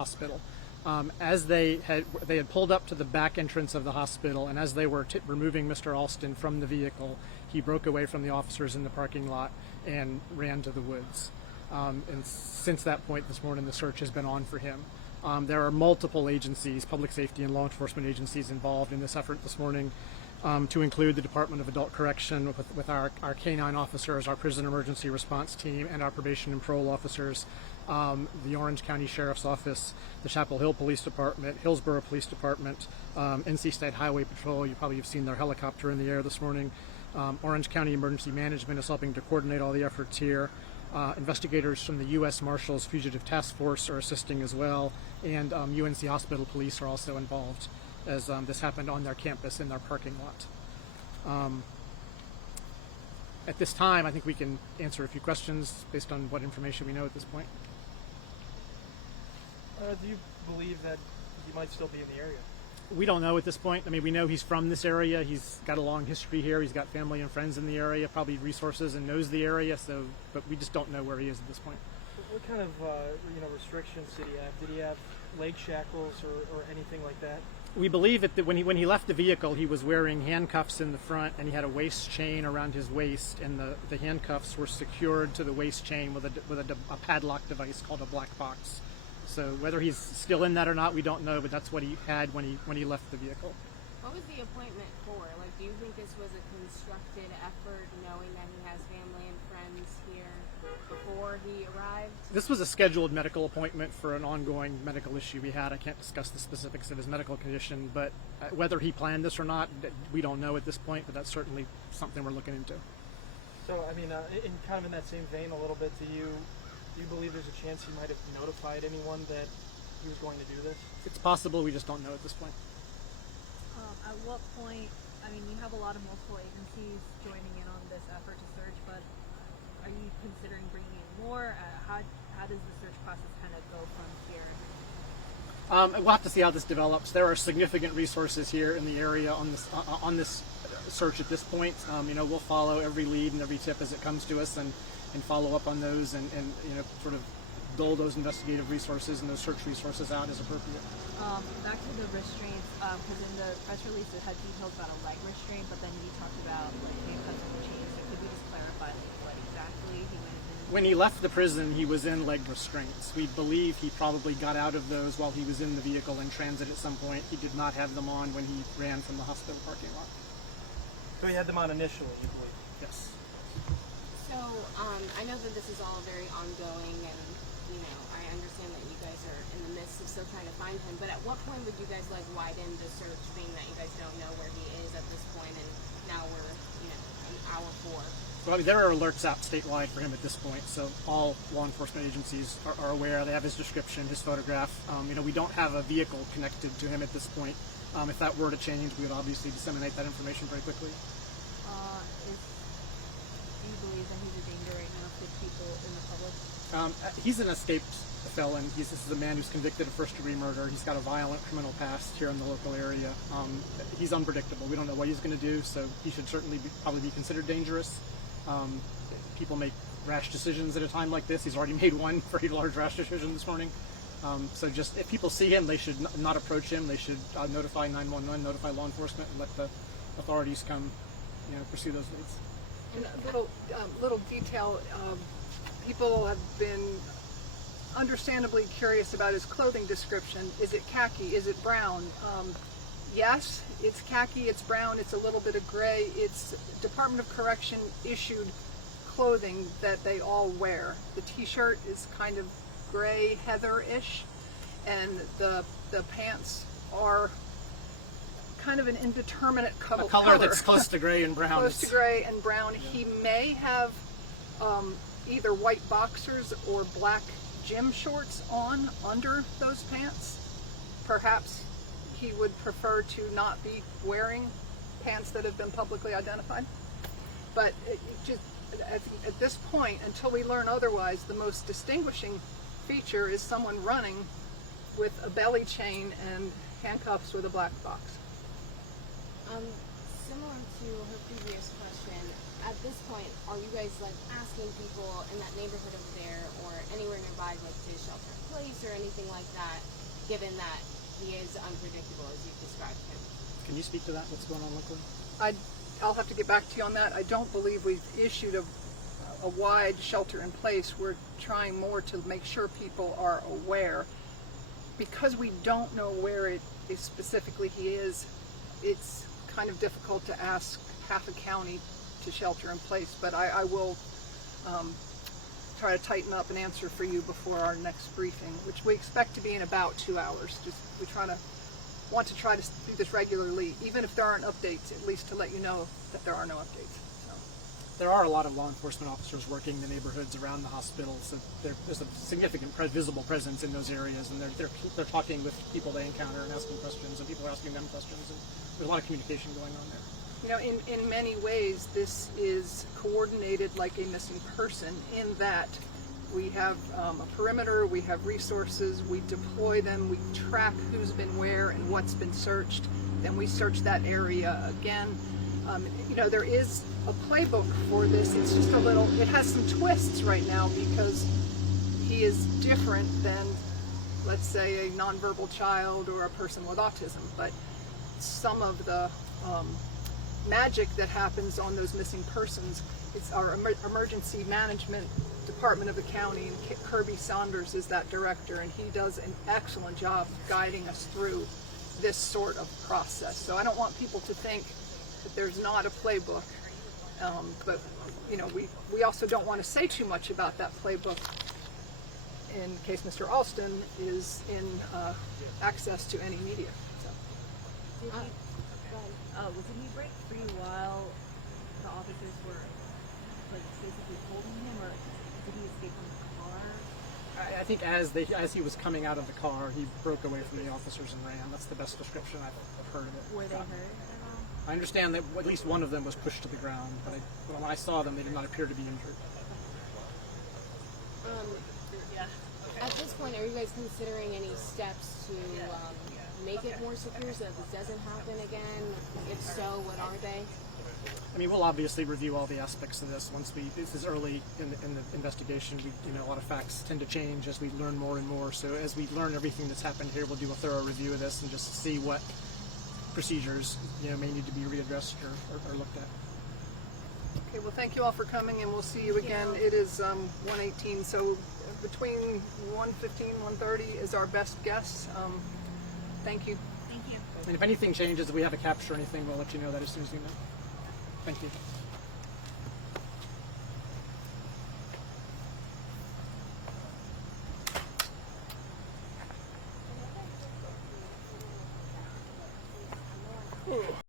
hospital. As they had pulled up to the back entrance of the hospital, and as they were removing Mr. Alston from the vehicle, he broke away from the officers in the parking lot and ran to the woods. And since that point this morning, the search has been on for him. There are multiple agencies, public safety and law enforcement agencies, involved in this effort this morning, to include the Department of Adult Correction with our K-9 officers, our prison emergency response team, and our probation and parole officers, the Orange County Sheriff's Office, the Chapel Hill Police Department, Hillsborough Police Department, NC State Highway Patrol. You probably have seen their helicopter in the air this morning. Orange County Emergency Management is helping to coordinate all the efforts here. Investigators from the U.S. Marshals Fugitive Task Force are assisting as well, and UNC Hospital Police are also involved, as this happened on their campus in their parking lot. At this time, I think we can answer a few questions based on what information we know at this point. Do you believe that he might still be in the area? We don't know at this point. I mean, we know he's from this area. He's got a long history here. He's got family and friends in the area, probably resources, and knows the area. So, but we just don't know where he is at this point. What kind of restrictions did he have? Did he have leg shackles or anything like that? We believe that when he left the vehicle, he was wearing handcuffs in the front, and he had a waist chain around his waist, and the handcuffs were secured to the waist chain with a padlock device called a black box. So whether he's still in that or not, we don't know, but that's what he had when he left the vehicle. What was the appointment for? Like, do you think this was a constructed effort, knowing that he has family and friends here before he arrived? This was a scheduled medical appointment for an ongoing medical issue we had. I can't discuss the specifics of his medical condition, but whether he planned this or not, we don't know at this point, but that's certainly something we're looking into. So, I mean, in that same vein a little bit, do you believe there's a chance he might have notified anyone that he was going to do this? It's possible, we just don't know at this point. At what point, I mean, you have a lot of multiple agencies joining in on this effort to search, but are you considering bringing in more? How does the search process kind of go from here? We'll have to see how this develops. There are significant resources here in the area on this search at this point. We'll follow every lead and every tip as it comes to us and follow up on those and sort of dole those investigative resources and those search resources out as appropriate. Back to the restraints, because in the press release it had details about a leg restraint, but then you talked about like handcuffs and chains. So could we just clarify what exactly he might have been? When he left the prison, he was in leg restraints. We believe he probably got out of those while he was in the vehicle in transit at some point. He did not have them on when he ran from the hospital parking lot. So he had them on initially, you believe? Yes. So, I know that this is all very ongoing, and I understand that you guys are in the midst of still trying to find him, but at what point would you guys widen the search, being that you guys don't know where he is at this point, and now we're, in hour 4? Well, I mean, there are alerts out statewide for him at this point, so all law enforcement agencies are aware. They have his description, his photograph. We don't have a vehicle connected to him at this point. If that were to change, we would obviously disseminate that information very quickly. Do you believe that he's a danger right now to people in the public? He's an escaped felon. This is a man who's convicted of first-degree murder. He's got a violent criminal past here in the local area. He's unpredictable. We don't know what he's going to do, so he should certainly probably be considered dangerous. People make rash decisions at a time like this. He's already made one very large rash decision this morning. So just if people see him, they should not approach him. They should notify 911, notify law enforcement, and let the authorities come, pursue those leads. And a little detail, people have been understandably curious about his clothing description. Is it khaki? Is it brown? Yes, it's khaki, it's brown, it's a little bit of gray. It's Department of Correction issued clothing that they all wear. The t-shirt is kind of gray heather-ish, and the pants are kind of an indeterminate color. A color that's close to gray and brown. Close to gray and brown. He may have either white boxers or black gym shorts on under those pants. Perhaps he would prefer to not be wearing pants that have been publicly identified. But at this point, until we learn otherwise, the most distinguishing feature is someone running with a belly chain and handcuffs with a black box. Similar to her previous question, at this point, are you guys like asking people in that neighborhood over there or anywhere nearby like to shelter in place or anything like that, given that he is unpredictable as you've described him? Can you speak to that? What's going on locally? I'll have to get back to you on that. I don't believe we've issued a wide shelter in place. We're trying more to make sure people are aware. Because we don't know where it is specifically he is, it's kind of difficult to ask half a county to shelter in place. But I will try to tighten up an answer for you before our next briefing, which we expect to be in about 2 hours. We want to try to do this regularly, even if there aren't updates, at least to let you know that there are no updates. So. There are a lot of law enforcement officers working in the neighborhoods around the hospital, so there's a significant visible presence in those areas, and they're talking with people they encounter and asking questions, and people are asking them questions, and there's a lot of communication going on there. You know, in many ways, this is coordinated like a missing person in that we have a perimeter, we have resources, we deploy them, we track who's been where and what's been searched, then we search that area again. You know, there is a playbook for this. It's just it has some twists right now because he is different than, let's say, a nonverbal child or a person with autism. But some of the magic that happens on those missing persons, it's our emergency management department of the county, and Kirby Saunders is that director, and he does an excellent job guiding us through this sort of process. So I don't want people to think that there's not a playbook, but you know, we also don't want to say too much about that playbook in case Mr. Alston is in access to any media. So. Did he break free while the officers were like basically holding him, or did he escape from the car? I think as he was coming out of the car, he broke away from the officers and ran. That's the best description I've heard of it. Were they hurt at all? I understand that at least one of them was pushed to the ground, but when I saw them, they did not appear to be injured. At this point, are you guys considering any steps to make it more secure so that this doesn't happen again? If so, what are they? I mean, we'll obviously review all the aspects of this once this is early in the investigation. A lot of facts tend to change as we learn more and more. So as we learn everything that's happened here, we'll do a thorough review of this and just see what procedures may need to be readdressed or looked at. Okay, well, thank you all for coming, and we'll see you again. It is 1:18, so between 1:15 and 1:30 is our best guess. Thank you. Thank you. And if anything changes, if we have a capture or anything, we'll let you know that as soon as we know. Thank you.